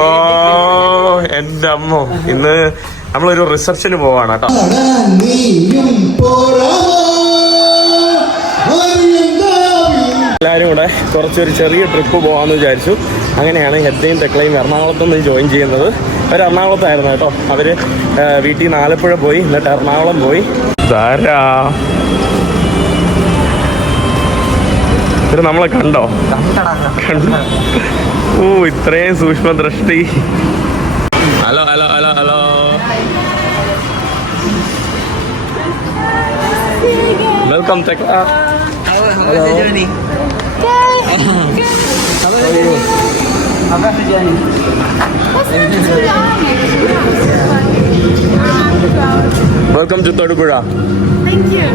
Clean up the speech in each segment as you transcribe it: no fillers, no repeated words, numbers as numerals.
ഓ എന്റെ അമ്മോ, ഇന്ന് നമ്മളൊരു റിസപ്ഷന് പോവാണ് കേട്ടോ. എല്ലാവരും കൂടെ കുറച്ചൊരു ചെറിയ ട്രിപ്പ് പോകാമെന്ന് വിചാരിച്ചു. അങ്ങനെയാണ് ഹെദ്ദയും തെക്കളയും എറണാകുളത്തുനിന്ന് ജോയിൻ ചെയ്യുന്നത്. അവർ എറണാകുളത്തായിരുന്നു കേട്ടോ. അവർ വീട്ടിൽ നിന്ന് ആലപ്പുഴ പോയി, എന്നിട്ട് എറണാകുളം പോയി. ഇത് നമ്മളെ കണ്ടോ? ഓ, ഇത്രയും സൂക്ഷ്മ ദൃഷ്ടി. Hello hello hello hello. Welcome തെക്ക. Welcome to Todupuzha. Thank you.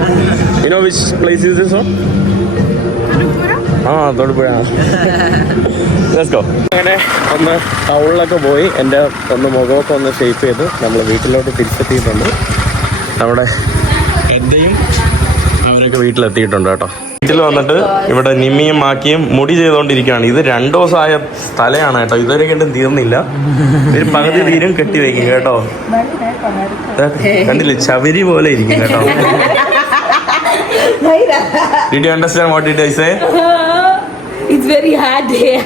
You know which place is this one? Todupuzha. Let's go. അങ്ങനെ ഒന്ന് ടൗണിലൊക്കെ പോയി എൻ്റെ ഒന്ന് മുഖമൊക്കെ ഒന്ന് ഷേപ്പ് ചെയ്ത് നമ്മൾ വീട്ടിലോട്ട് തിരിച്ചെത്തിയിട്ടുണ്ട്. നമ്മുടെ എൻ്റെയും അവരൊക്കെ വീട്ടിലെത്തിയിട്ടുണ്ട് കേട്ടോ. വീട്ടിൽ വന്നിട്ട് ഇവിടെ നിമ്മിയും മാക്കിയും മുടി ചെയ്തുകൊണ്ടിരിക്കുകയാണ്. ഇത് 2 ദിവസമായ തലയാണ് കേട്ടോ. ഇതുവരെ കണ്ടും തീർന്നില്ല. ഒരു പകുതി തീരും കെട്ടി വയ്ക്കും കേട്ടോ. കണ്ടില്ലേ, ചവരി പോലെ ഇരിക്കും കേട്ടോ. Did you understand what did I say? It's very hard here.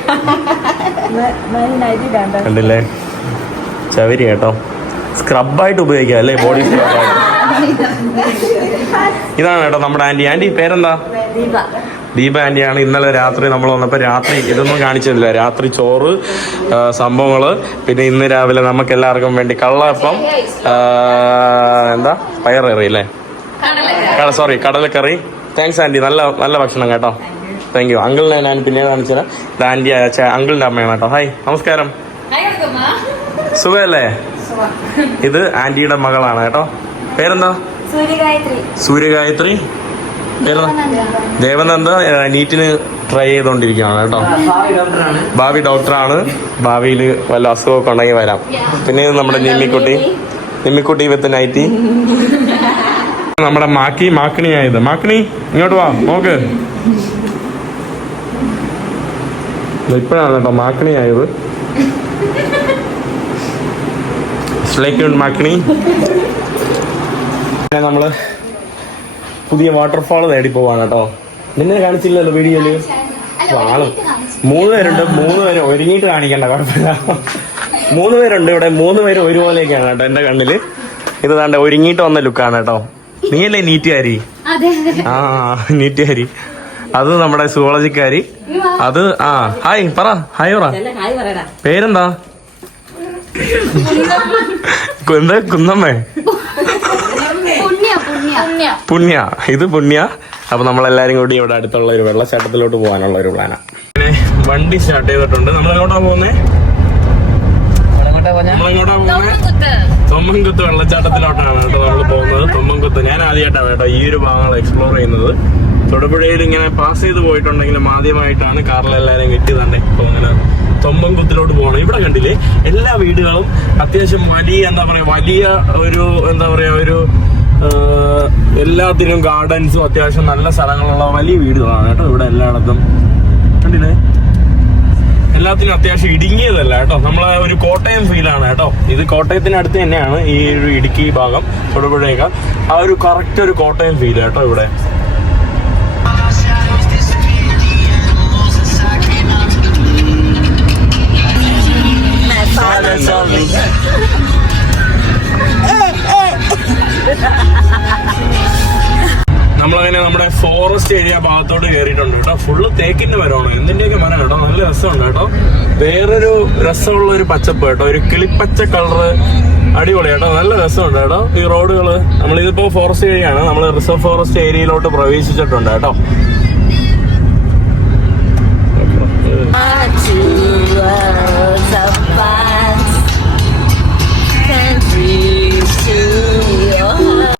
കണ്ടില്ലേ, ചവരി കേട്ടോ. സ്ക്രബായിട്ട് ഉപയോഗിക്കാം അല്ലേ, ബോഡി സ്ക്രബായിട്ട്. ഇതാണ് കേട്ടോ നമ്മുടെ ആൻറ്റി. ആൻറ്റി പേരെന്താ? ദീപ ആൻറ്റിയാണ്. ഇന്നലെ രാത്രി നമ്മൾ വന്നപ്പോൾ രാത്രി ഇതൊന്നും കാണിച്ചില്ല. രാത്രി ചോറ് സംഭവങ്ങള്, പിന്നെ ഇന്ന് രാവിലെ നമുക്ക് എല്ലാവർക്കും വേണ്ടി കള്ളപ്പം, എന്താ പയറേറി അല്ലേ, സോറി കടലക്കറി. താങ്ക്സ് ആൻറ്റി, നല്ല നല്ല ഭക്ഷണം കേട്ടോ. Thank you. അങ്കിളിനെ ഞാൻ പിന്നെ കാണിച്ചുതരാം. ഇത് ആൻറ്റി അങ്കിളിൻ്റെ അമ്മയാണ് കേട്ടോ. ഹായ്, നമസ്കാരം. സുഖല്ലേ? ഇത് ആൻറ്റിയുടെ മകളാണ് കേട്ടോ. പേരെന്താ? സൂര്യഗായത്രി. പേരെന്താ? ദേവനന്ദ. നീറ്റിന് ട്രൈ ചെയ്തുകൊണ്ടിരിക്കുകയാണ് കേട്ടോ. ഭാവി ഡോക്ടറാണ്. ഭാവിയിൽ വല്ല അസുഖമൊക്കെ ഉണ്ടെങ്കിൽ വരാം. പിന്നെ നമ്മുടെ നിമ്മിക്കുട്ടി വിത്ത് നൈറ്റി. നമ്മുടെ മാക്കിണിയായത്. മാക്കിണി ഇങ്ങോട്ട് വാ, നോക്ക്. ഇപ്പോഴാണ് കേട്ടോ മാക്കിണിയായത്. മാക്കിണി. നമ്മള് പുതിയ വാട്ടർഫാൾ തേടി പോവാണ് കേട്ടോ. നിന്നെ കാണിച്ചില്ലല്ലോ വീഡിയോയില്. 3 പേരുണ്ട്. 3 പേര് ഒരുങ്ങിയിട്ട് കാണിക്കണ്ട, കുഴപ്പമില്ല. 3 പേരുണ്ട് ഇവിടെ. 3 പേര് ഒരുപോലെയൊക്കെയാണ് കേട്ടോ എന്റെ കണ്ണില്. ഇത് താണ്ട ഒരുങ്ങിയിട്ട് വന്ന ലുക്കാണ് കേട്ടോ. നീയല്ലേ നീറ്റുകാരി? നീറ്റുകാരി. അത് നമ്മുടെ സുവോളജിക്കാരി. അത് ഹായ് പറ. ഹായ് പറ. പേരെന്താ? എന്താ? കുന്നമ്മേ? പുണ്യ. ഇത് പുണ്യ. അപ്പൊ നമ്മളെല്ലാരും കൂടി ഇവിടെ അടുത്തുള്ള ഒരു വെള്ളച്ചാട്ടത്തിലോട്ട് പോകാനുള്ള ഒരു പ്ലാനാണ്. പിന്നെ വണ്ടി സ്റ്റാർട്ട് ചെയ്തിട്ടുണ്ട്. നമ്മളെങ്ങോട്ടാ പോകുന്നേ? തൊമ്മൻകുത്ത് വെള്ളച്ചാട്ടത്തിലോട്ടാണ് കേട്ടോ നമ്മൾ പോകുന്നത്. തൊമ്മൻകുത്ത് ഞാൻ ആദ്യമായിട്ടാണ് കേട്ടോ ഈ ഒരു ഭാഗങ്ങൾ എക്സ്പ്ലോർ ചെയ്യുന്നത്. തൊടുപുഴയിൽ ഇങ്ങനെ പാസ് ചെയ്ത് പോയിട്ടുണ്ടെങ്കിലും ആദ്യമായിട്ടാണ് കാറിലെല്ലാരും വെറ്റി തന്നെ ഇപ്പൊ അങ്ങനെ തൊമ്മൻകുത്തിലോട്ട് പോകണം. ഇവിടെ കണ്ടില്ലേ, എല്ലാ വീടുകളും അത്യാവശ്യം വലിയ ഒരു എല്ലാത്തിനും ഗാർഡൻസും അത്യാവശ്യം നല്ല സ്ഥലങ്ങളുള്ള വലിയ വീടുകളാണ് കേട്ടോ ഇവിടെ എല്ലായിടത്തും. കണ്ടില്ലേ, എല്ലാത്തിനും അത്യാവശ്യം ഇടുങ്ങിയതല്ല കേട്ടോ. നമ്മളെ ഒരു കോട്ടയം ഫീലാണ് കേട്ടോ. ഇത് കോട്ടയത്തിനടുത്ത് തന്നെയാണ് ഈ ഒരു ഇടുക്കി ഭാഗം, തൊടുപുഴയൊക്കെ. ആ ഒരു കറക്റ്റ് ഒരു കോട്ടയം ഫീൽ കേട്ടോ ഇവിടെ. നമ്മളങ്ങനെ നമ്മുടെ ഫോറസ്റ്റ് ഏരിയ ഭാഗത്തോട്ട് കയറിയിട്ടുണ്ട് കേട്ടോ. ഫുള്ള് തേക്കിന്റെ മരമാണ്, എന്തിന്റെയൊക്കെ മരം കേട്ടോ. നല്ല രസമുണ്ട് കേട്ടോ. വേറൊരു രസമുള്ള ഒരു പച്ചപ്പ് കേട്ടോ, ഒരു കിളിപ്പച്ച കളറ്. അടിപൊളി കേട്ടോ, നല്ല രസമുണ്ട് കേട്ടോ. ഈ റോഡുകള് നമ്മളിതിപ്പോ ഫോറസ്റ്റ് ഏരിയയാണ്. നമ്മൾ റിസർവ് ഫോറസ്റ്റ് ഏരിയയിലോട്ട് പ്രവേശിച്ചിട്ടുണ്ട് കേട്ടോ.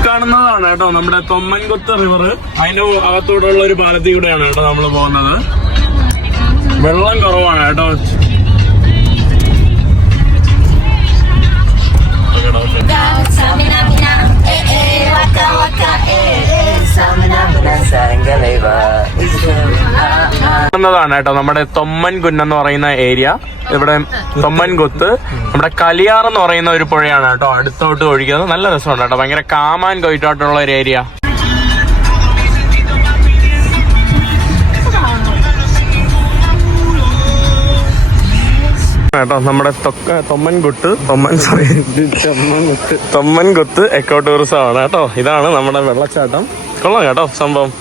കാണുന്നതാണ് കേട്ടോ നമ്മുടെ തൊമ്മൻകുത്ത് റിവർ. അതിന്റെ അകത്തൂടെയുള്ള ഒരു പാലത്തിൽ കൂടെയാണ് കേട്ടോ നമ്മൾ പോകുന്നത്. വെള്ളം കുറവാണ് കേട്ടോ. ാണ് കേട്ടോ നമ്മുടെ തൊമ്മൻ കുന്നെന്ന് പറയുന്ന ഏരിയ. ഇവിടെ തൊമ്മൻ കുത്ത് നമ്മുടെ കലിയാർ എന്ന് പറയുന്ന ഒരു പുഴയാണ് കേട്ടോ അടുത്തോട്ട് ഒഴുകിയത്. നല്ല രസമുണ്ട് കേട്ടോ, ഭയങ്കര കാമാൻ കൊയിട്ടായിട്ടുള്ള ഒരു ഏരിയ. കേട്ടോ നമ്മുടെ തൊമ്മൻ കുത്ത് എക്കോ ടൂറിസം ആണ് കേട്ടോ. ഇതാണ് നമ്മുടെ വെള്ളച്ചാട്ടം. കൊള്ളാം കേട്ടോ സംഭവം.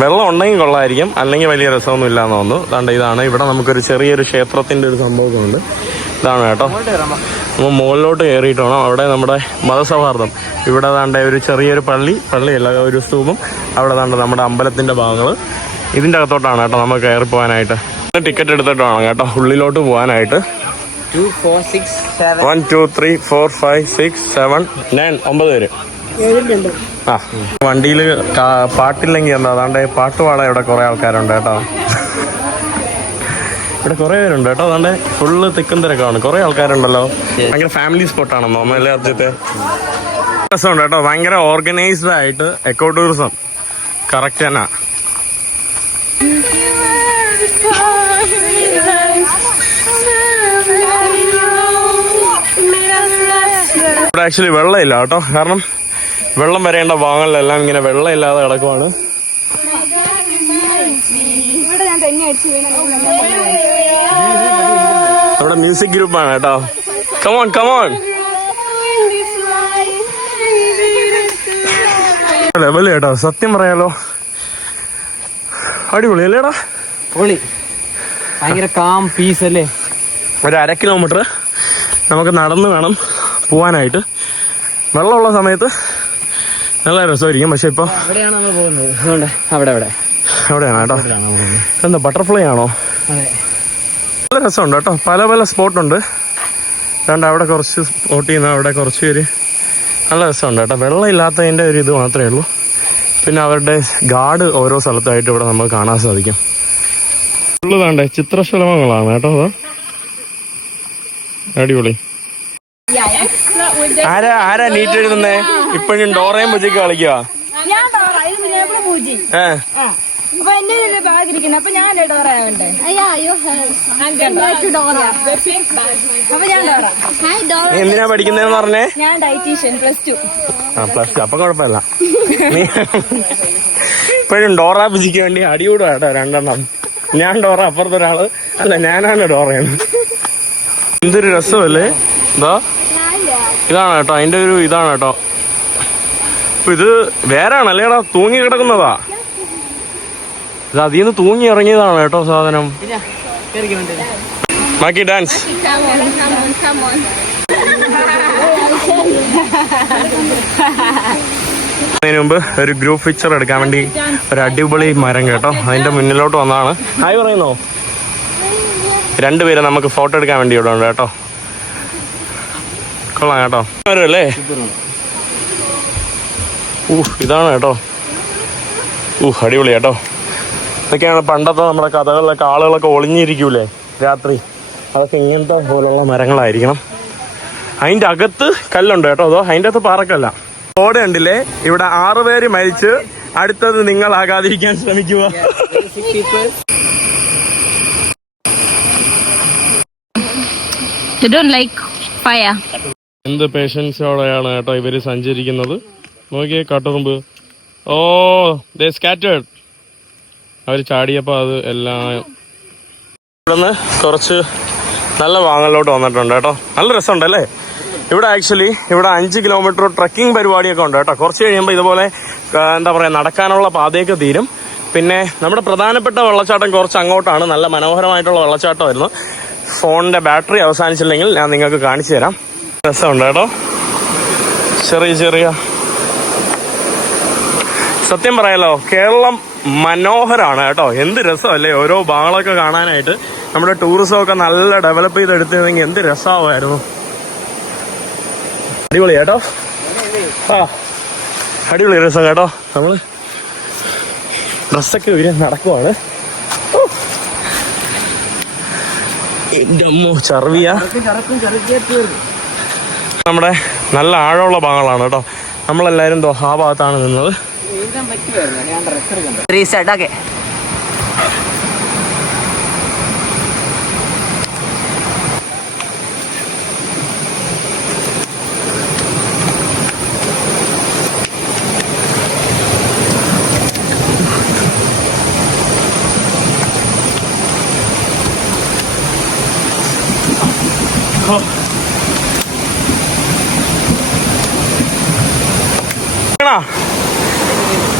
വെള്ളം ഉണ്ടെങ്കിൽ കൊള്ളായിരിക്കും, അല്ലെങ്കിൽ വലിയ രസമൊന്നും ഇല്ലാന്ന് തോന്നുന്നു. അതുകൊണ്ട് ഇതാണ് ഇവിടെ നമുക്കൊരു ചെറിയൊരു ക്ഷേത്രത്തിന്റെ ഒരു സംഭവമൊക്കെ ഉണ്ട്. ഇതാണ് കേട്ടോ, നമ്മൾ മുകളിലോട്ട് കയറിയിട്ട് വേണം. അവിടെ നമ്മുടെ മതസൗഹാർദ്ദം, ഇവിടെ താണ്ട ഒരു ചെറിയൊരു പള്ളിയല്ല ഒരു സ്തൂപം, അവിടെ താണ്ട നമ്മുടെ അമ്പലത്തിന്റെ ഭാഗങ്ങൾ. ഇതിന്റെ അകത്തോട്ടാണ് കേട്ടോ നമുക്ക് കയറി പോകാനായിട്ട്. ടിക്കറ്റ് എടുത്തിട്ട് വേണം കേട്ടോ ഉള്ളിലോട്ട് പോകാനായിട്ട്. 1 2 3 4 5 6 7 9 9 പേര്. ആ വണ്ടിയിൽ പാട്ടില്ലെങ്കിൽ എന്താ, അതാണ്ട് പാട്ട് പാടാൻ ഇവിടെ കുറെ ആൾക്കാരുണ്ട് കേട്ടോ. ഇവിടെ കുറെ പേരുണ്ട് കേട്ടോ. അതാണ്ട് ഫുള്ള് തിക്കും തിരക്കാണ്, കുറെ ആൾക്കാരുണ്ടല്ലോ. ഭയങ്കര ഫാമിലി സ്പോട്ടാണെന്നോ അല്ലേ അർജിത്തെ? രസമുണ്ട് കേട്ടോ, ഭയങ്കര ഓർഗനൈസ്ഡ് ആയിട്ട് എക്കോ ടൂറിസം കറക്റ്റ് തന്നെ. ഇവിടെ ആക്ച്വലി വെള്ളമില്ല കേട്ടോ, കാരണം വെള്ളം വരേണ്ട ഭാഗങ്ങളിലെല്ലാം ഇങ്ങനെ വെള്ളമില്ലാതെ കിടക്കുവാണ്. നമ്മുടെ മ്യൂസിക് ഗ്രൂപ്പാണ് കേട്ടോ. Come on come on. ലെവല് കേട്ടോ, സത്യം പറയാലോ അടിപൊളി അല്ലേടാ? പൊളി, ഭയങ്കര കാം പീസ് അല്ലേ. ഒരു 1/2 കിലോമീറ്റർ നമുക്ക് നടന്ന് വേണം പോവാനായിട്ട്. വെള്ളമുള്ള സമയത്ത് നല്ല രസമായിരിക്കും. പക്ഷെ ഇപ്പൊ അവിടെയാണ് നമ്മൾ പോകുന്നത്. അവിടെയാണ് കേട്ടോ. എന്താ ബട്ടർഫ്ലൈ ആണോ? നല്ല രസമുണ്ട് കേട്ടോ, പല പല സ്പോട്ടുണ്ട്. അതുകൊണ്ട് അവിടെ കുറച്ച് സ്പോട്ട് ചെയ്യുന്ന അവിടെ കുറച്ച് പേര്. നല്ല രസമുണ്ട് കേട്ടോ. വെള്ളം ഇല്ലാത്തതിൻ്റെ ഒരു ഇത് മാത്രമേ ഉള്ളൂ. പിന്നെ അവരുടെ ഗാർഡ് ഓരോ സ്ഥലത്തായിട്ട് ഇവിടെ നമുക്ക് കാണാൻ സാധിക്കും. ഉള്ളതാണ്ടേ ചിത്രശലഭങ്ങളാണ് കേട്ടോ. അത് അടിപൊളി. ആരാ നീറ്റ് എഴുതുന്നേ? ഇപ്പഴും ഡോറയും പൂജയ്ക്ക് കളിക്കുക. എന്തിനാ പഠിക്കുന്നതെന്ന് പറഞ്ഞേ? +2. അപ്പൊ കുഴപ്പമില്ല. ഇപ്പഴും ഡോറ പൂജയ്ക്ക് വേണ്ടി അടികൂടുക കേട്ടോ 2 എണ്ണം. ഞാൻ ഡോറ, അപ്പുറത്തൊരാള്. അല്ല, ഞാനാണ് ഡോറയാണ്. എന്തൊരു രസമല്ലേ? എന്താ ഇതാണ് കേട്ടോ അതിന്റെ ഒരു ഇതാണ് കേട്ടോ. ഇത് വേറെ ആണല്ലേടാ, തൂങ്ങി കിടക്കുന്നതാ. ഇത് അതിൽ നിന്ന് തൂങ്ങി ഇറങ്ങിയതാണ് കേട്ടോ സാധനം. ബാക്കി ഡാൻസ്. അതിന് മുമ്പ് ഒരു ഗ്രൂപ്പ് പിക്ചർ എടുക്കാൻ വേണ്ടി ഒരു അടിപൊളി മരം കേട്ടോ, അതിന്റെ മുന്നിലോട്ട് വന്നതാണ്. ഹായ് പറയുന്നോ? 2 പേരെ നമുക്ക് ഫോട്ടോ എടുക്കാൻ വേണ്ടി ഇവിടെ ഉണ്ട് കേട്ടോ. കൊള്ളാം കേട്ടോ. അല്ലേ ഇതാണ് കേട്ടോ. അടിപൊളി കേട്ടോ. ഇതൊക്കെയാണ് പണ്ടത്തെ നമ്മുടെ കഥകളിലൊക്കെ ആളുകളൊക്കെ ഒളിഞ്ഞിരിക്കൂലേ രാത്രി. അതൊക്കെ ഇങ്ങനത്തെ പോലുള്ള മരങ്ങളായിരിക്കണം. അതിൻ്റെ അകത്ത് കല്ലുണ്ട് കേട്ടോ. അതോ അതിൻ്റെ അകത്ത് പാറക്കല്ല. റോഡ് കണ്ടില്ലേ? ഇവിടെ 6 പേര് മരിച്ച്, അടുത്തത് നിങ്ങളാകാതിരിക്കാൻ ശ്രമിക്കുക. എന്ത് പേഷ്യൻസോടെയാണ് കേട്ടോ ഇവര് സഞ്ചരിക്കുന്നത്. നോക്കിയേ കാട്ടുറുമ്പ്. ഓ ദേ സ്കാറ്റേർഡ്. അവർ ചാടിയപ്പോൾ അത് എല്ലാം. ഇവിടുന്ന് കുറച്ച് നല്ല വാങ്ങലിലോട്ട് വന്നിട്ടുണ്ട് കേട്ടോ. നല്ല രസമുണ്ടല്ലേ ഇവിടെ. ആക്ച്വലി ഇവിടെ 5 കിലോമീറ്റർ ട്രക്കിംഗ് പരിപാടിയൊക്കെ ഉണ്ട് കേട്ടോ. കുറച്ച് കഴിയുമ്പോൾ ഇതുപോലെ എന്താ പറയുക നടക്കാനുള്ള പാതയൊക്കെ തീരും. പിന്നെ നമ്മുടെ പ്രധാനപ്പെട്ട വെള്ളച്ചാട്ടം കുറച്ച് അങ്ങോട്ടാണ്. നല്ല മനോഹരമായിട്ടുള്ള വെള്ളച്ചാട്ടമായിരുന്നു. ഫോണിൻ്റെ ബാറ്ററി അവസാനിച്ചില്ലെങ്കിൽ ഞാൻ നിങ്ങൾക്ക് കാണിച്ചു തരാം. രസമുണ്ട് കേട്ടോ. ചെറിയ സത്യം പറയാലോ കേരളം മനോഹരമാണ് കേട്ടോ. എന്ത് രസമല്ലേ ഓരോ ഭാഗങ്ങളൊക്കെ കാണാനായിട്ട്. നമ്മുടെ ടൂറിസമൊക്കെ നല്ല ഡെവലപ്പ് ചെയ്തെടുത്തിരുന്നെങ്കിൽ എന്ത് രസമായിരുന്നു. അടിപൊളി കേട്ടോ. അടിപൊളി രസം കേട്ടോ. നമ്മള് ഡ്രസ്സൊക്കെ ഉയരാൻ നടക്കുവാണ്. ചർവിയ നമ്മുടെ നല്ല ആഴമുള്ള ഭാഗങ്ങളാണ് കേട്ടോ. നമ്മളെല്ലാരും ആ ഭാഗത്താണ് നിന്നത്.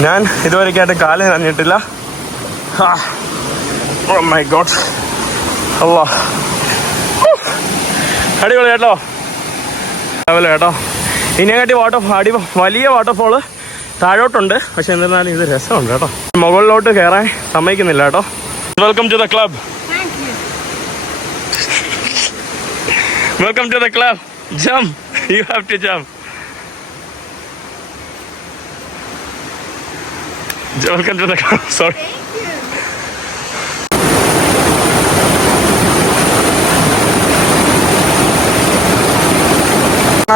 ഞാൻ ഇതുവരെയായിട്ട് കാല് നനഞ്ഞിട്ടില്ല. ഓ മൈ ഗോഡ്, അല്ലാ, അടിപൊളി കേട്ടോ, അതേപോലെ കേട്ടോ. ഇതിനെക്കാട്ടി വലിയ വാട്ടർഫോള് താഴോട്ടുണ്ട്. പക്ഷെ എന്നിരുന്നാലും ഇത് രസമുണ്ട് കേട്ടോ. മുകളിലോട്ട് കയറാൻ സമ്മതിക്കുന്നില്ല കേട്ടോ. Welcome to the club. Welcome to the club. Jump, you have to jump. Welcome to the club. Sorry.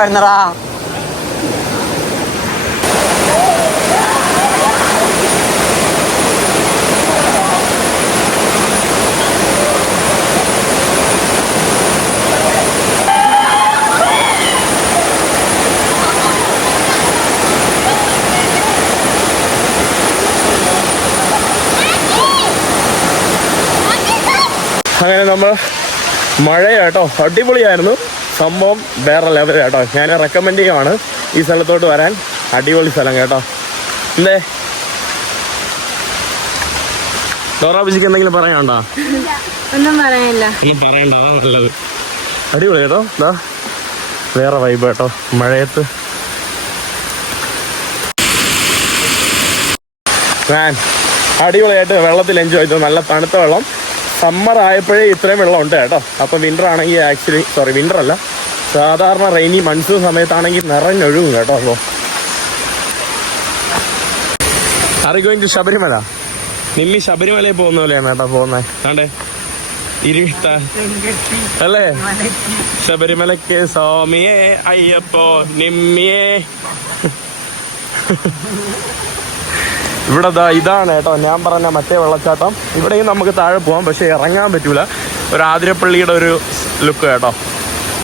വരുന്നടാ. അങ്ങനെ നമ്മൾ മഴ കേട്ടോ, അടിപൊളിയായിരുന്നു സംഭവം, വേറെ ലെവൽ കേട്ടോ. ഞാൻ റെക്കമെൻഡ് ചെയ്യുവാണ് ഈ സ്ഥലത്തോട്ട് വരാൻ. അടിപൊളി സ്ഥലം കേട്ടോ. എന്തേ ഡോറാബിജിക്ക് എന്തെങ്കിലും പറയാനുണ്ടോ? ഒന്നും പറയാനില്ല. ഒന്നും പറയണ്ട, അതാ നല്ലത്. അടിപൊളി കേട്ടോ. ഇതാ വേറെ വൈബ് കേട്ടോ മഴയത്ത്. ഞാൻ അടിപൊളിയായിട്ട് വെള്ളത്തിൽ എൻജോയ് ചെയ്തു. നല്ല തണുത്ത വെള്ളം. സമ്മർ ആയപ്പോഴേ ഇത്രയും വെള്ളം ഉണ്ട് കേട്ടോ. അപ്പോൾ വിൻ്റർ ആണെങ്കിൽ വിൻ്റർ അല്ല, സാധാരണ റെയിനി മൺസൂൺ സമയത്താണെങ്കിൽ നിറഞ്ഞൊഴുകും കേട്ടോ. അപ്പോൾ are you going to Sabarimala? Nimmi ശബരിമലയിൽ പോകുന്ന പോലെയാണ് കേട്ടോ പോകുന്നത്. കണ്ടേ ഇരുട്ട അല്ലേ? ശബരിമലയ്ക്ക് സ്വാമിയേ അയ്യപ്പോ നിമ്മിയേ. ഇവിടെ ഇതാണ് കേട്ടോ ഞാൻ പറഞ്ഞ മറ്റേ വെള്ളച്ചാട്ടം. ഇവിടെയും നമുക്ക് താഴെ പോകാം, പക്ഷെ ഇറങ്ങാൻ പറ്റൂല. ഒരു ആതിരപ്പള്ളിയുടെ ഒരു ലുക്ക് കേട്ടോ.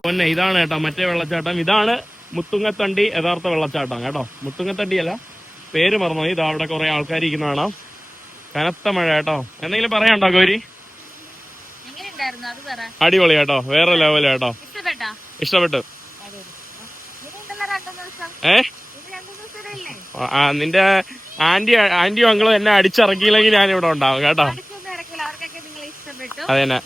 പിന്നെ ഇതാണ് കേട്ടോ മറ്റേ വെള്ളച്ചാട്ടം. ഇതാണ് മുത്തുങ്ങത്തണ്ടി യഥാർത്ഥ വെള്ളച്ചാട്ടം കേട്ടോ. മുത്തുങ്ങത്തണ്ടി അല്ല, പേര് മറന്നു. ഇതാ അവിടെ കുറെ ആൾക്കാർ ഇരിക്കുന്ന കാണാം. കനത്ത മഴ കേട്ടോ. എന്തെങ്കിലും പറയാനുണ്ടോ ഗൗരി? അടിപൊളി കേട്ടോ, വേറെ ലെവൽ കേട്ടോ. ഇഷ്ടപ്പെട്ടു. നിന്റെ ആന്റിയും അങ്കിളും എന്നെ അടിച്ചിറക്കിയില്ലെങ്കിൽ ഞാൻ ഇവിടെ ഉണ്ടാവും കേട്ടോ. അതെന്നെ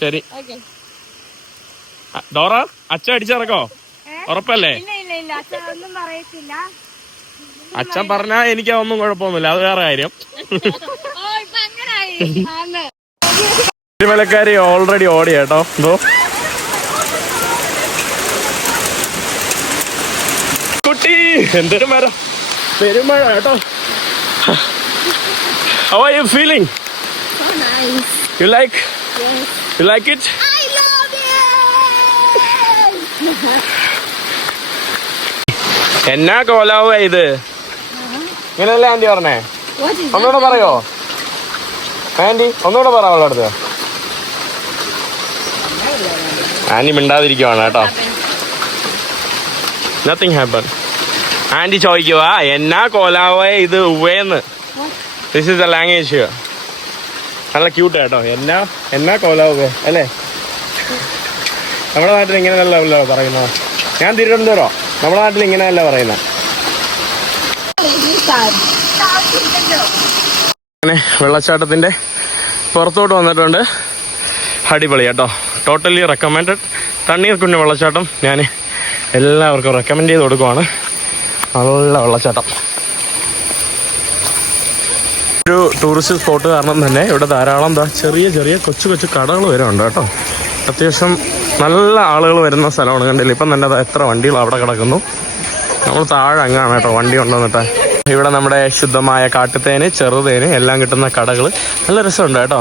ശരി. ഡോറ അച്ഛൻ അടിച്ചിറക്കോ? ഉറപ്പല്ലേ? അച്ഛൻ പറഞ്ഞാ എനിക്ക് ഒന്നും കുഴപ്പമൊന്നുമില്ല, അത് വേറെ കാര്യം. ശബരിമലക്കാരി ഓൾറെഡി ഓടി കേട്ടോ. എന്തോ കുട്ടി, എന്തൊരു മരം, പെരുമഴ കേട്ടോ. How are you feeling? So nice. You like? Yes. You like it? I love it. എന്നാ കോലാവുക ഇത്? ഇങ്ങനെയല്ലേ ആന്റി പറഞ്ഞേ? ഒന്നുകൂടെ പറയോ ആന്റി? ഒന്നുകൂടെ പറ അവളുടെ അടുത്ത്. ആന്റി മിണ്ടാതിരിക്കുവാണ് കേട്ടോ. Nothing happen. ആന്റി ചോദിക്കുക എന്നാ കോലാവുക ഇത് ഉവേന്ന്. This is the language. നല്ല ക്യൂട്ട് കേട്ടോ. എന്നാ കോലാവുക അല്ലേ? നമ്മുടെ നാട്ടിൽ ഇങ്ങനെയല്ല പറയുന്നത്. ഞാൻ തിരുവനന്തപുരം, നമ്മുടെ നാട്ടിൽ ഇങ്ങനെയല്ല പറയുന്നത്. അങ്ങനെ വെള്ളച്ചാട്ടത്തിന്റെ പുറത്തോട്ട് വന്നിട്ടുണ്ട്. അടിപൊളി കേട്ടോ. Totally recommended. തണ്ണീർക്കുഞ്ഞ് വെള്ളച്ചാട്ടം ഞാൻ എല്ലാവർക്കും റെക്കമെൻഡ് ചെയ്ത് കൊടുക്കുവാണ്. നല്ല വെള്ളച്ചാട്ടം. ഒരു ടൂറിസ്റ്റ് സ്പോട്ട് കാരണം തന്നെ ഇവിടെ ധാരാളം ചെറിയ ചെറിയ കൊച്ചു കൊച്ചു കടകൾ വരെ ഉണ്ട് കേട്ടോ. അത്യാവശ്യം നല്ല ആളുകൾ വരുന്ന സ്ഥലമാണ്. കണ്ടില്ല ഇപ്പം തന്നെ എത്ര വണ്ടികൾ അവിടെ കിടക്കുന്നു. നമ്മൾ താഴെ അങ്ങാണ് കേട്ടോ വണ്ടി കൊണ്ടുവന്നിട്ട്. ഇവിടെ നമ്മുടെ ശുദ്ധമായ കാട്ടുതേന്, ചെറുതേന് എല്ലാം കിട്ടുന്ന കടകൾ. നല്ല രസമുണ്ട് കേട്ടോ.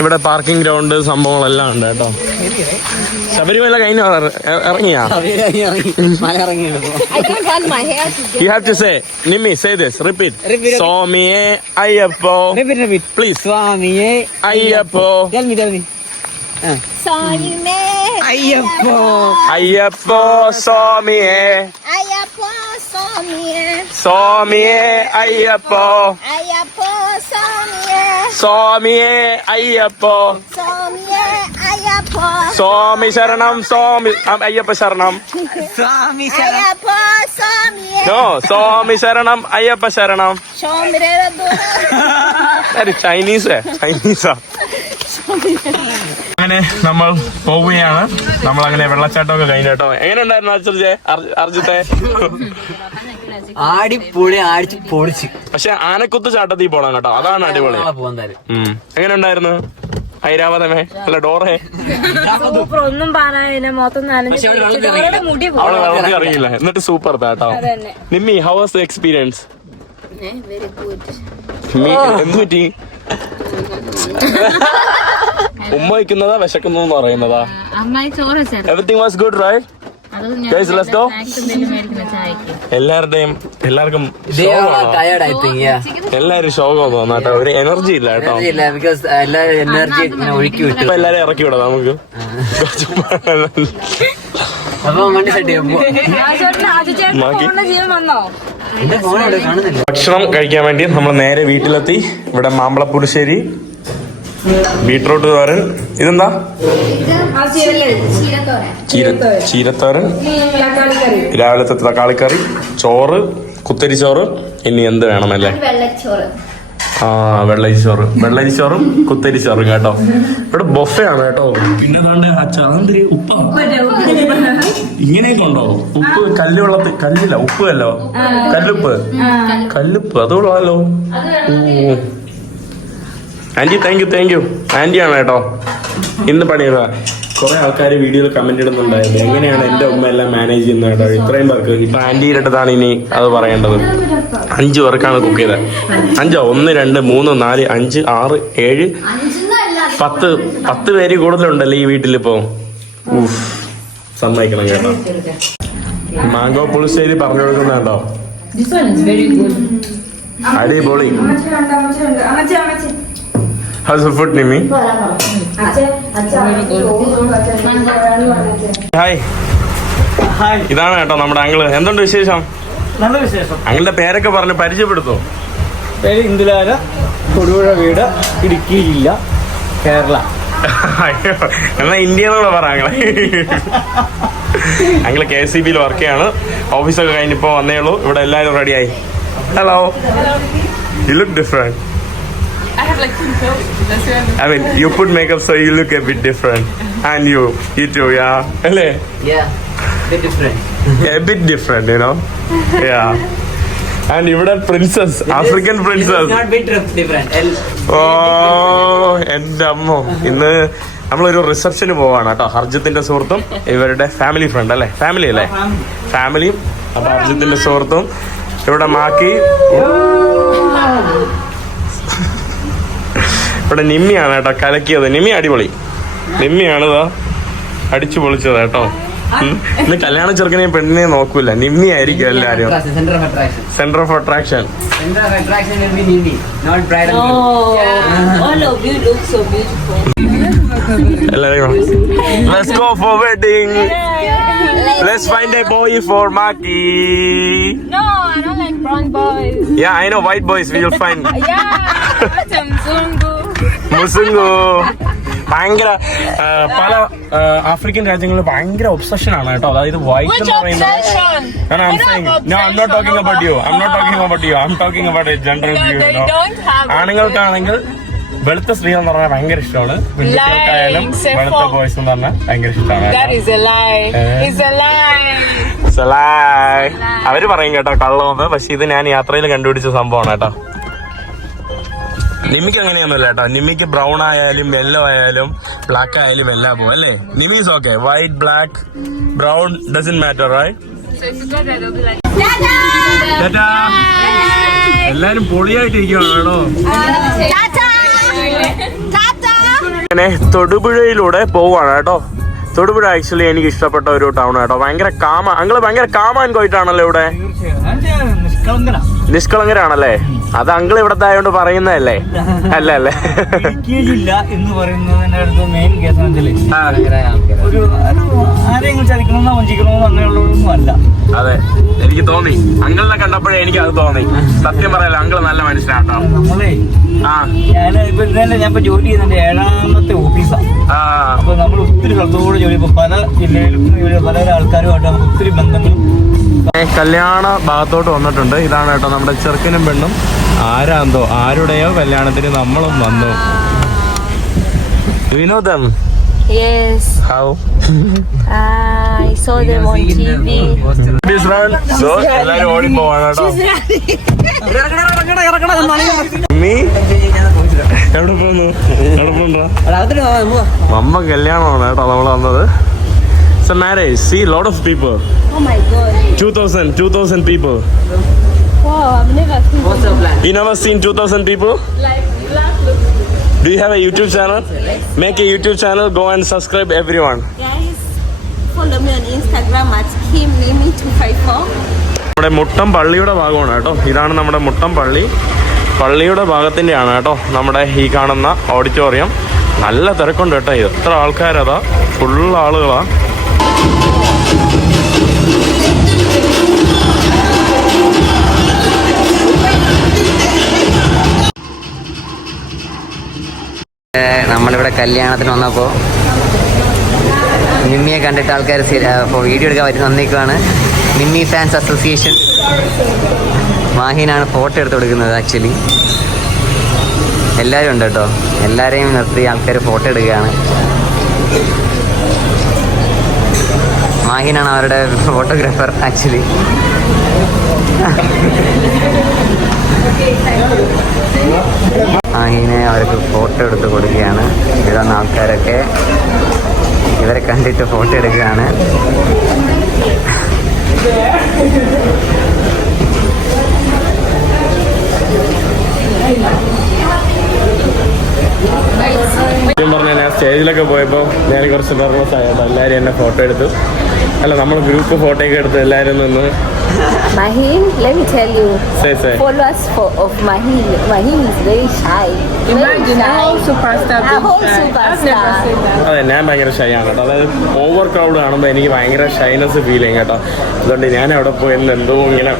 ഇവിടെ പാർക്കിംഗ് ഗ്രൗണ്ട് സംഭവങ്ങളെല്ലാം ഉണ്ട് കേട്ടോ. ശബരിമല കഴിഞ്ഞ ഇറങ്ങിയാ? You have to say, Nimmi, say this, repeat. സ്വാമിയേ അയ്യപ്പോ. Please. സ്വാമിയേ അയ്യപ്പോ. Tell me. സ്വാമിയേ അയ്യപ്പോ. അയ്യപ്പോ സ്വാമിയേ. അയ്യപ്പോ സ്വാമിയേ സ്വാമിയെ അയ്യപ്പോ അയ്യപ്പോ സ്വാമിയേ സ്വാമിയെ അയ്യപ്പോ സ്വാമിയേ അയ്യപ്പോ സ്വാമി ശരണം സ്വാമി അയ്യപ്പ ശരണം അയ്യപ്പോ സ്വാമിയേ നോ സ്വാമി ശരണം അയ്യപ്പ ശരണം ചൈനീസാ അങ്ങനെ നമ്മൾ പോവുകയാണ്. നമ്മൾ അങ്ങനെ വെള്ളച്ചാട്ടമൊക്കെ കഴിഞ്ഞു കേട്ടോ. എങ്ങനെ ഉണ്ടായിരുന്നു അർജിത്തെ? ആടിപ്പൊളി അടിച്ച് പൊളിച്ച്. പക്ഷെ ആനക്കുത്ത് ചാട്ടത്തിൽ പോണം കേട്ടോ, അതാണ് അടിപൊളി. എങ്ങനെ ഉണ്ടായിരുന്നു ഐരാവതമേ അല്ല ഡോറേ? ഒന്നും പറയാനില്ല, മൊത്തം മുടി അവിടെ വെള്ളത്തിൽ അറിയില്ല എന്നിട്ട് സൂപ്പർ കേട്ടോ. Nimmi how was the experience? Very good. എന്ത് പറ്റി? ഉമ്മ വയ്ക്കുന്നതാ വിശക്കുന്നതെന്ന് പറയുന്നതാ? അമ്മായി ചോറ് everything was good right? Guys, let's go. എല്ലാവർക്കും എല്ലാരും ശോകം തോന്നാട്ടോ, ഒരു എനർജി ഇല്ല കേട്ടോ. എനർജി ഒഴുക്കി വിട്ടു. ഇപ്പൊ എല്ലാരും ഇറക്കി വിടാം നമുക്ക്. അപ്പൊ വണ്ടി സെറ്റ് ഭക്ഷണം കഴിക്കാൻ വേണ്ടി നമ്മൾ നേരെ വീട്ടിലെത്തി. ഇവിടെ മാമ്പളപ്പുളിശ്ശേരി, ബീട്രൂട്ട് തോരൻ, ഇതെന്താ ചീരത്തോരൻ, രാവിലത്തെ തക്കാളിക്കറി, ചോറ്, കുത്തരിച്ചോറ്, ഇനി എന്ത് വേണമല്ലേ? വെള്ളരിച്ചോറും കുത്തരിച്ചോറും കേട്ടോ. ഇവിടെ ബൊഫയാണ് കേട്ടോ. പിന്നെ ആ ചാന്തിരി ഉപ്പ ഇങ്ങനെയൊക്കെ ഉണ്ടോ? ഉപ്പ് കല്ലുവെള്ളത്തിൽ, കല്ലില്ല ഉപ്പല്ലോ, കല്ലുപ്പ് അതുകൊള്ളാലോ. ആന്റി താങ്ക് യു ആന്റിയാണ് കേട്ടോ ഇന്ന് പണിയതാ. കുറെ ആൾക്കാർ വീഡിയോയിൽ കമന്റ് ഇടുന്നുണ്ടായിരുന്നു, എങ്ങനെയാണ് എന്റെ ഉമ്മ എല്ലാം മാനേജ് ചെയ്യുന്നത് കേട്ടോ ഇത്രയും പേർക്ക്. ഇപ്പൊ ആന്റിയുടെ അടുത്താണ് ഇനി അത് പറയേണ്ടത്. 5 പേർക്കാണ് കുക്ക് ചെയ്തത്. 5 1 2 3 4 5 6 7 10 പേര് കൂടുതലുണ്ടല്ലോ ഈ വീട്ടിലിപ്പോ. സമ്മതിക്കണം കേട്ടോ. മാംഗോ പുളിശ്ശേരി പറഞ്ഞു കൊടുക്കുന്നുണ്ടോ? അടിപൊളി. How's the food, Nimi? Hi, ഇതാണ് കേട്ടോ നമ്മുടെ അങ്കിള്. എന്തുണ്ട് വിശേഷം? നല്ല വിശേഷം. അങ്കിളുടെ പേരൊക്കെ പറഞ്ഞ് പരിചയപ്പെടുത്തോ? പേര് ഇന്ദുലാല, തൊടുപുഴ വീട്, ഇടുക്കി ജില്ല, കേരള. എന്നാ ഇന്ത്യന്നൂടെ പറ അങ്ങളെ. അങ്കിള് KCB വർക്ക് ചെയ്യാണ്. ഓഫീസൊക്കെ കഴിഞ്ഞിപ്പോ വന്നേ ഉള്ളൂ. ഇവിടെ എല്ലാവരും റെഡിയായി. Hello, you look different. I have like pimples. That's why I mean, you put makeup so you look a bit different. And you too, yeah. Alle? Yeah, bit different. Yeah, a bit different, you know. Yeah. And ഇവിടെ princess, African princess. It's not bit different. Oh, എന്റെ അമ്മോ. ഇന്ന് നമ്മളൊരു റിസപ്ഷന് പോവാണ് കേട്ടോ. ഹർജിത്തിന്റെ സുഹൃത്തും ഇവരുടെ family friend അല്ലേ? ഫാമിലി അല്ലേ? ഫാമിലിയും. അപ്പൊ ഹർജിത്തിന്റെ സുഹൃത്തും ഇവിടെ മാക്കി. ഇവിടെ നിമ്മിയാണ് കേട്ടോ കലക്കിയത്. നിമ്മി അടിപൊളി. നിമ്മിയാണ് ഇതാ അടിച്ചു പൊളിച്ചത് കേട്ടോ. ഇന്ന് കല്യാണ ചെറുക്കനെ പെണ്ണിനെ നോക്കൂല, നിമ്മി ആയിരിക്കും എല്ലാരും. Centre of attraction. എല്ലാരും let's go for wedding. Let's find a boy for Maki. No, I don't like brown boys. Yeah, I know white boys we will find. മുസുങ്കു. ഭയങ്കര പല ആഫ്രിക്കൻ രാജ്യങ്ങളിൽ ഭയങ്കര ഒബ്സഷൻ ആണ് കേട്ടോ. അതായത് വൈറ്റ് എന്ന് പറയുന്നത്. I'm not talking about you. I'm talking about a general view. ആണുങ്ങൾക്കാണെങ്കിൽ വെളുത്ത സ്ത്രീ എന്ന് പറഞ്ഞാൽ ഭയങ്കര ഇഷ്ടമാണ്. പെൺകുട്ടികൾക്കായാലും വെളുത്ത ബോയ്സ് എന്ന് പറഞ്ഞാൽ ഭയങ്കര ഇഷ്ടമാണ്. അവര് പറയും കേട്ടോ കള്ളമെന്ന്. പക്ഷെ ഇത് ഞാൻ യാത്രയിൽ കണ്ടുപിടിച്ച സംഭവമാണ് കേട്ടോ. നിമ്മിക്ക് അങ്ങനെയൊന്നുമില്ല കേട്ടോ. നിമ്മിക്ക് ബ്രൗൺ ആയാലും യെല്ലോ ആയാലും ബ്ലാക്ക് ആയാലും എല്ലാം പോകും അല്ലേ? Nimmi's okay. White, black, brown doesn't matter right? എല്ലാരും പൊളിയായിട്ടിരിക്കുകയാണ് കേട്ടോ. അങ്ങനെ തൊടുപുഴയിലൂടെ പോവാണ് കേട്ടോ. തൊടുപുഴ ആക്ച്വലി എനിക്ക് ഇഷ്ടപ്പെട്ട ഒരു ടൗൺ കേട്ടോ. ഭയങ്കര കാമ. അങ്ങള് ഭയങ്കര കാമാൻ പോയിട്ടാണല്ലോ ഇവിടെ. നിഷ്കളങ്കരാണല്ലേ? അത് അങ്കിൾ ഇവിടത്തെ ആയതുകൊണ്ട് പറയുന്നതല്ലേ? അല്ല അല്ലേ? ഇല്ല എന്ന് പറയുന്നതിന്റെ അടുത്ത് മെയിൻ കേസ് ഒരു ആരെങ്കിലും ചതിക്കണമെന്നോ വഞ്ചിക്കണമെന്നോ അങ്ങനെയുള്ളതൊന്നും അല്ല. അതെ, എനിക്ക് തോന്നി അങ്കിളിനെ കണ്ടപ്പോഴേ എനിക്ക് അത് തോന്നി. സത്യം പറയല്ലോ, അങ്കിൾ നല്ല മനസ്സിലാട്ടോ. നമ്മളെ ഞാൻ ഇപ്പൊ ജോലി ചെയ്യുന്നതിന്റെ 7ാമത്തെ ഓഫീസാണ്. അപ്പൊ നമ്മൾ ഒത്തിരി സ്ഥലത്തോടെ ജോലി, ഇപ്പൊ പല ജില്ലയിലും പല ആൾക്കാരുമായിട്ട് നമുക്ക് ഒത്തിരി ബന്ധങ്ങളും. കല്യാണ ഭാഗത്തോട്ട് വന്നിട്ടുണ്ട്. ഇതാണ് കേട്ടോ നമ്മുടെ ചെറുക്കനും പെണ്ണും. ആരാന്തോ ആരുടെയോ കല്യാണത്തിന് നമ്മളും വന്നു. വിനോദം. Yes. How? I saw them on TV. So, എല്ലാരും ഓടി പോവാണ് കേട്ടോ. നീ എവിടെ പോന്നു? എവിടെ പോണ്ടാ? മമ്മ കല്യാണമാണ് കേട്ടോ നമ്മൾ വന്നത്. It's a marriage. See, lot of people. Oh my god. 2,000 people. Wow, I've never seen. You never seen 2,000 people? Do you have a YouTube channel? Make a YouTube channel. Go and subscribe everyone. Guys, follow me on Instagram at KimNimi254. നമ്മുടെ മുട്ടം പള്ളിയുടെ ഭാഗമാണ് കേട്ടോ. ഇതാണ് നമ്മുടെ മുട്ടം പള്ളി. പള്ളിയുടെ ഭാഗത്തിൻ്റെയാണ് കേട്ടോ നമ്മുടെ ഈ കാണുന്ന ഓഡിറ്റോറിയം. നല്ല തിരക്കുണ്ട് കേട്ടോ. എത്ര ആൾക്കാരതാ, ഫുൾ ആളുകളാ. നമ്മളിവിടെ കല്യാണത്തിന് വന്നപ്പോൾ നിമ്മിയെ കണ്ടിട്ട് ആൾക്കാർ അപ്പോൾ വീഡിയോ എടുക്കാൻ പറ്റി വന്നേക്കുവാണ്. Nimmi fans association. മാഹിനാണ് ഫോട്ടോ എടുത്ത് കൊടുക്കുന്നത്. ആക്ച്വലി എല്ലാവരും ഉണ്ട് കേട്ടോ. എല്ലാവരെയും നിർത്തി ആൾക്കാർ ഫോട്ടോ എടുക്കുകയാണ്. മാഹിനാണ് അവരുടെ ഫോട്ടോഗ്രാഫർ ആക്ച്വലി. മാഹിനെ അവർക്ക് ഫോട്ടോ എടുത്ത് കൊടുക്കുകയാണ്. ഇതാണ് ആൾക്കാരൊക്കെ ഇവരെ കണ്ടിട്ട് ഫോട്ടോ എടുക്കുകയാണ്. പറഞ്ഞാൽ ഞാൻ സ്റ്റേജിലൊക്കെ പോയപ്പോൾ ഞാൻ കുറച്ച് നെർവസ് ആയിരുന്നു. എല്ലാവരും എന്നെ ഫോട്ടോ എടുത്തു. അല്ല, നമ്മൾ ഗ്രൂപ്പ് ഫോട്ടോ ഒക്കെ എടുത്ത് എല്ലാവരും നിന്ന്. Mahin, let me tell you. Say. Followers of Mahin. Mahin is very shy. Imagine a whole superstar. A whole superstar. അതെ, ഞാൻ ഭയങ്കര ഷൈ ആണ് കേട്ടോ. അതായത് ഓവർ ക്രൗഡ് കാണുമ്പോൾ എനിക്ക് ഭയങ്കര ഷൈനസ് ഫീൽ ചെയ്യും കേട്ടോ. അതുകൊണ്ട് ഞാൻ അവിടെ പോയിരുന്ന എന്തോ ഇങ്ങനെ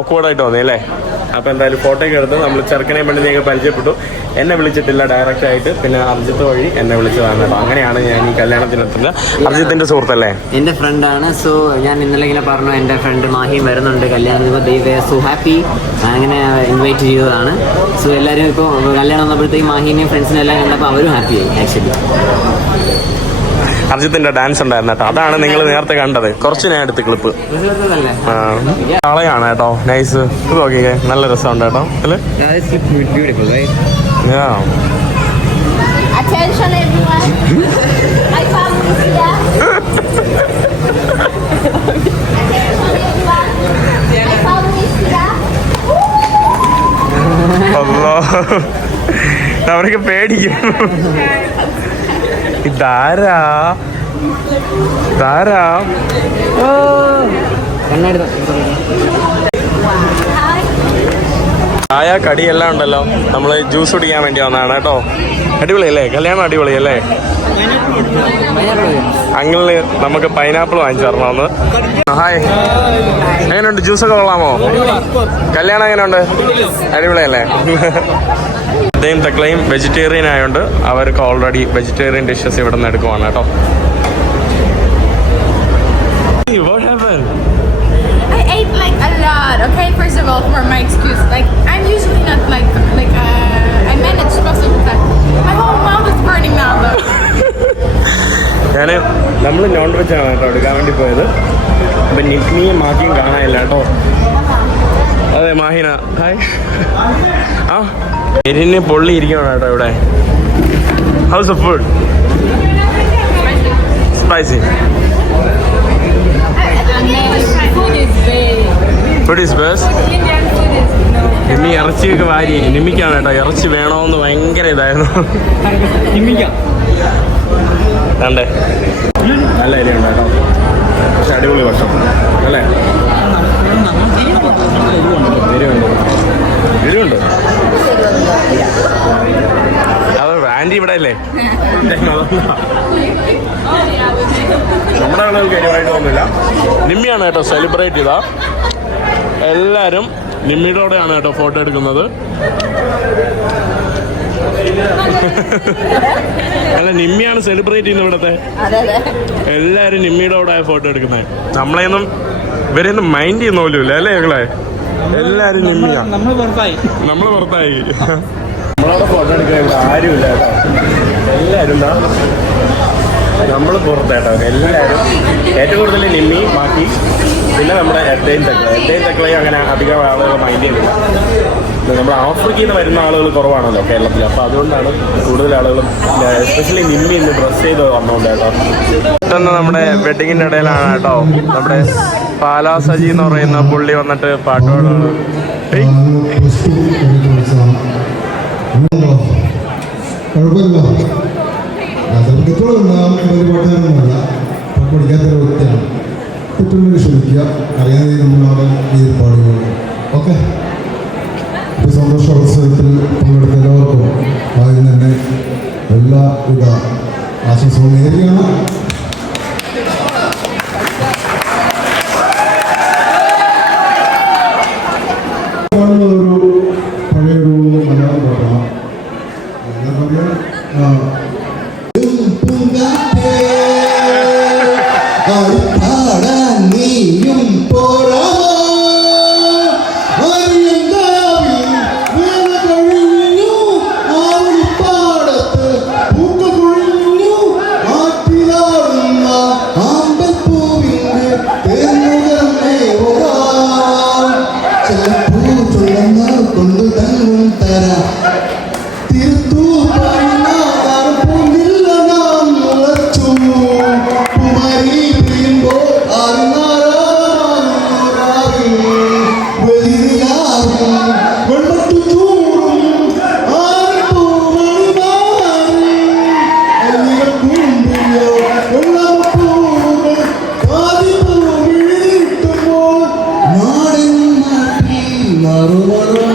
ഓക്വേർഡായിട്ട് തോന്നി അല്ലേ. അപ്പോൾ എന്തായാലും ഫോട്ടോ ഒക്കെ എടുത്ത് നമ്മൾ ചെറുക്കനെ പെണ്ണിനെ ഞങ്ങൾ പരിചയപ്പെട്ടു. എന്നെ വിളിച്ചിട്ടില്ല ഡയറക്റ്റ് ആയിട്ട്, പിന്നെ അർജിത്ത് വഴി എന്നെ വിളിച്ചതാണ് കേട്ടോ. അങ്ങനെയാണ് ഞാൻ ഈ കല്യാണത്തിനെത്തുന്നത്. അർജിത്തിന്റെ സുഹൃത്തല്ലേ, എൻ്റെ ഫ്രണ്ടാണ്. സോ ഞാൻ ഇന്നലെ ഇങ്ങനെ പറഞ്ഞു എൻ്റെ ഫ്രണ്ട് മാഹിയും വരുന്നുണ്ട് കല്യാണത്തിന്. ദൈവേ സോ ഹാപ്പി. അങ്ങനെ ഇൻവൈറ്റ് ചെയ്തതാണ്. സോ എല്ലാവരും ഇപ്പോൾ കല്യാണം വന്നപ്പോഴത്തേക്ക് മാഹിനെയും ഫ്രണ്ട്സിനെയും എല്ലാം കണ്ടപ്പോൾ അവരും ഹാപ്പിയായി ആക്ച്വലി. അർജിത്തിന്റെ ഡാൻസ് ഉണ്ടായിരുന്നു കേട്ടോ. അതാണ് നിങ്ങൾ നേരത്തെ കണ്ടത്. കുറച്ച് ഞാൻ എടുത്ത് ക്ലിപ്പ്. ആളെയാണ് കേട്ടോ. നൈസ്. ഇത് നോക്കിക്കേ, നല്ല രസമുണ്ട് കേട്ടോ. അല്ലേ? Attention everyone. My family is here. Attention everyone. My family is here. അല്ലാ, അവരൊക്കെ പേടിക്കും. ഇതാരാ ചായ കടിയെല്ലാം ഉണ്ടല്ലോ. നമ്മള് ജ്യൂസ് കുടിക്കാൻ വേണ്ടി വന്നതാണ് കേട്ടോ. അടിപൊളിയല്ലേ കല്യാണം? അടിപൊളിയല്ലേ? അങ്കിളിന് നമുക്ക് പൈനാപ്പിൾ വാങ്ങിച്ചു തരണമെന്ന്. ഹായ്, എങ്ങനെയുണ്ട്? ജ്യൂസൊക്കെ കൊള്ളാമോ? കല്യാണം എങ്ങനെയുണ്ട്? അടിപൊളിയല്ലേ? അദ്ദേഹം തക്കളയും വെജിറ്റേറിയൻ ആയതുകൊണ്ട് അവർക്ക് ഓൾറെഡി വെജിറ്റേറിയൻ ഡിഷസ് ഇവിടെ നിന്ന് എടുക്കുവാണ് കേട്ടോ. What happened? I ate like a lot. Okay, first of all, for my excuse, like I'm usually not like I manage most of the time. My whole mouth is burning now though. നമ്മൾ non veg ആണ് കേട്ടോ എടുക്കാൻ വേണ്ടി പോയത്. അപ്പം നിക്മിയും മാഹിയും കാണാനില്ല കേട്ടോ. അതെ, മാഹിന ഹായ്. ആ എരിഞ്ഞ് പൊള്ളി ഇരിക്കണം കേട്ടോ ഇവിടെ. House of food? Spicy. Food is best. Nimmi ഇറച്ചിയൊക്കെ വാരി. നിമ്മിക്കാണ് കേട്ടോ ഇറച്ചി വേണമെന്ന് ഭയങ്കര ഇതായിരുന്നു. കണ്ടേ, നല്ല അരിയുണ്ട് കേട്ടോ. പക്ഷെ അടിപൊളി ഭക്ഷണം അല്ലേ? എരിവുണ്ട്. എരിവുണ്ട്. അത് ആൻറ്റി ഇവിടെ അല്ലേ? നമ്മുടെ ആളുകൾക്ക് എരിവായിട്ട് തോന്നുന്നില്ല. നിമ്മിയാണ് കേട്ടോ സെലിബ്രേറ്റ് ചെയ്താ. എല്ലാവരും നിമ്മിയോടെയാണ് കേട്ടോ ഫോട്ടോ എടുക്കുന്നത്. അല്ല, നിമ്മിയാണ് സെലിബ്രേറ്റ് ചെയ്യുന്നത് ഇവിടത്തെ. എല്ലാവരും നിമ്മിയുടെ കൂടെ ഫോട്ടോ എടുക്കുന്നത്. നമ്മളെയൊന്നും ഇവരെയൊന്നും മൈൻഡ് ചെയ്യുന്ന പോലും ഇല്ല അല്ലേ ഞങ്ങളെ? എല്ലാവരും നിമ്മിയാ. നമ്മൾ പുറത്തായി. നമ്മളവിടെ ഫോട്ടോ എടുക്കാൻ ഇവിടെ ആരുമില്ല കേട്ടോ. എല്ലാവരും നമ്മൾ പുറത്തേട്ടോ. എല്ലാവരും ഏറ്റവും കൂടുതൽ നിമ്മി, ബാക്കി പിന്നെ നമ്മുടെ എട്ടയും തെക്കളയും അങ്ങനെ അധികം ആളുകൾ മൈൻഡ് ചെയ്യുന്നില്ല. നമ്മുടെ ആഫ്രിക്കയിൽ നിന്ന് വരുന്ന ആളുകൾ കുറവാണല്ലോ കേരളത്തിൽ. അപ്പോൾ അതുകൊണ്ടാണ് കൂടുതൽ ആളുകളും എസ്പെഷ്യലി നിമ്മി ഇന്ന് ഡ്രസ് ചെയ്ത് വന്നോണ്ട് കേട്ടോ. പെട്ടെന്ന് നമ്മുടെ വെഡിങ്ങിൻ്റെ ഇടയിലാണ് കേട്ടോ നമ്മുടെ പാലാ സജി എന്ന് പറയുന്ന പുള്ളി വന്നിട്ട് പാട്ടുകളാണ്. കുഴപ്പമില്ല, പാട്ടുകാരൊന്നുമല്ല, പാട്ട് പഠിക്കാത്തൊരു വ്യക്തിയാണ്. തെറ്റുണ്ടെങ്കിൽ ക്ഷമിക്കുക, അറിയാതെ നമ്മളവിടെ പാടുകയുള്ളൂ. ഓക്കെ, ഇപ്പോൾ സന്തോഷോത്സവത്തിൽ പങ്കെടുത്ത എല്ലാവർക്കും ആദ്യം തന്നെ എല്ലാവിധ ആശംസകളും നേരുകയാണ്. ഒരു പഴയൊരു മലയാളം പാട്ടാണ്. എന്താ പറയുക, നീയും പോരാ കഴിഞ്ഞു ആവണിപ്പാടത്ത് പൂക്ക കൊഴിഞ്ഞു ആറ്റിലാടുന്ന ആമ്പൽപ്പൂവിന്റെ തേന്നുകർമ്മേ ഓരാം ചെല്ലപ്പൂ ചൊല്ലുന്ന കൊണ്ടു തന്നും തരാ തീർത്തു പൂവില്ല നാം മുളച്ചു കുമാരി പിരിയുമ്പോൾ വെള്ളത്തു ചൂടും വെള്ളപ്പൂകൾ ആദിപ്പൂവിട്ടുമ്പോൾ നാടൻ നാട്ടിൽ മറുമറോ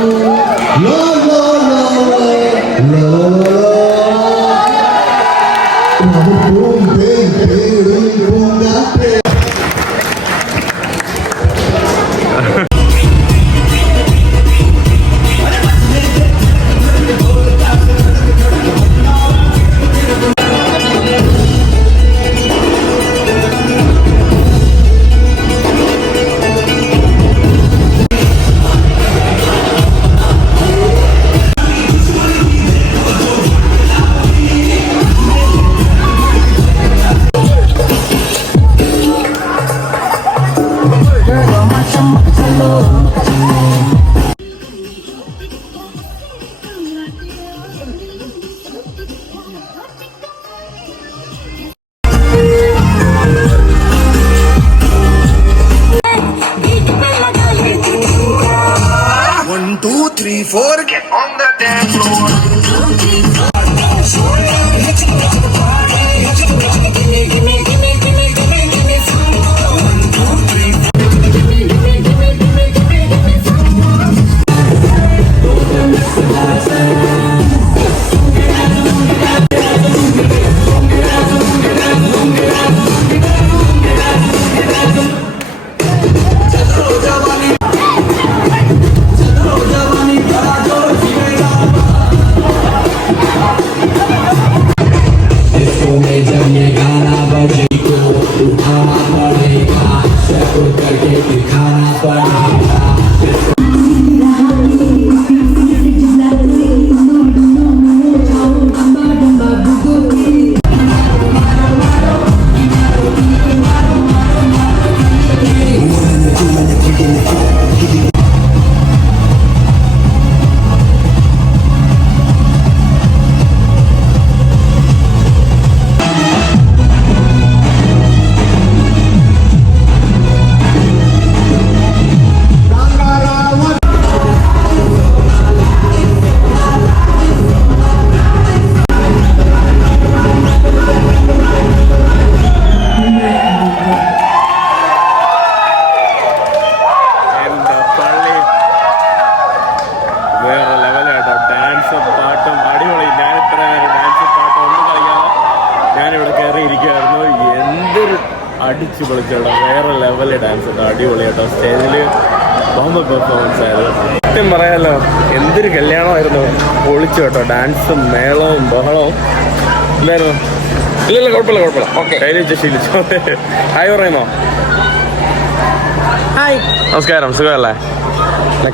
അടിച്ചു പൊളിച്ചോട്ടോ. വേറെ ലെവലിൽ ഡാൻസ് കേട്ടോ, അടിപൊളി കേട്ടോ. സ്റ്റേജിൽ ബോംബ് പെർഫോമൻസ് ആയിരുന്നു. സത്യം പറയാലോ, എന്തൊരു കല്യാണമായിരുന്നു. പൊളിച്ചു കേട്ടോ. ഡാൻസും മേളവും ബഹളവും എന്തായിരുന്നു. ഇല്ലല്ല, കുഴപ്പമില്ല. ഓക്കെ, ശൈലിച്ചു. ഹായ് പറയുന്നോ? ഹായ്, നമസ്കാരം. സുഖമല്ലേ?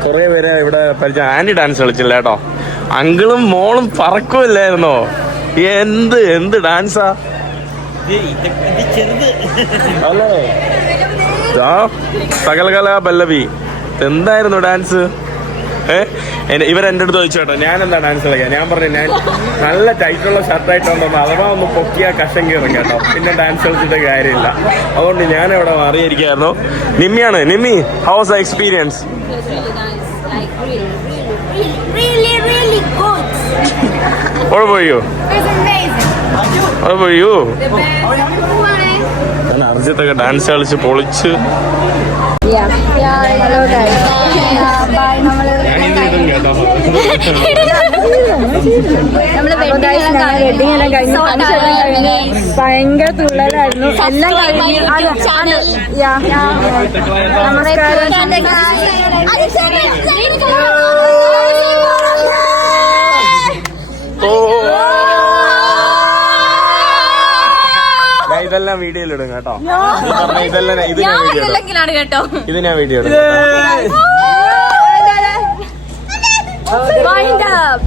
കുറേ പേര് ഇവിടെ പരിചയം. ആൻറ്റി ഡാൻസ് കളിച്ചില്ല കേട്ടോ. അങ്കിളും മോളും പറക്കുമില്ലായിരുന്നോ? എന്ത് ഡാൻസാ ഹലോ സകലകല പല്ലവി. എന്തായിരുന്നു ഡാൻസ്? ഇവരെൻ്റെ അടുത്ത് ചോദിച്ചു കേട്ടോ, ഞാൻ എന്താ ഡാൻസ് കളിക്കാൻ. ഞാൻ പറഞ്ഞു ഞാൻ നല്ല ടൈറ്റുള്ള ഷർട്ടായിട്ടൊന്നും അഥവാ ഒന്ന് പൊക്കിയാ കഷം കയറും കേട്ടോ. പിന്നെ ഡാൻസ് കളിച്ചിട്ട് കാര്യമില്ല. അതുകൊണ്ട് ഞാൻ ഇവിടെ മാറിയിരിക്കായിരുന്നു. നിമ്മിയാണ്. Nimmi, how was the experience? Really good. What about you? It's amazing. What about you? The best. അർജിത്തൊക്കെ ഡാൻസ് കളിച്ച് പൊളിച്ച് Hello guys. Bye. ഞാൻ ഇത് ഇടും കേട്ടോ. നമ്മള് വെഡിങ് എല്ലാം കഴിഞ്ഞു, ഫംഗ്ഷൻ എല്ലാം കഴിഞ്ഞു, ഭയങ്കര തുള്ളലായിരുന്നു. എല്ലാം കഴിഞ്ഞു. ഇതെല്ലാം വീഡിയോയിലിടും കേട്ടോ. ഇതെല്ലാം ഇത് ഞാൻ വീഡിയോ ഇടും. കേട്ടോ. ഇത് ഞാൻ വീഡിയോ ഇടും. Wind up.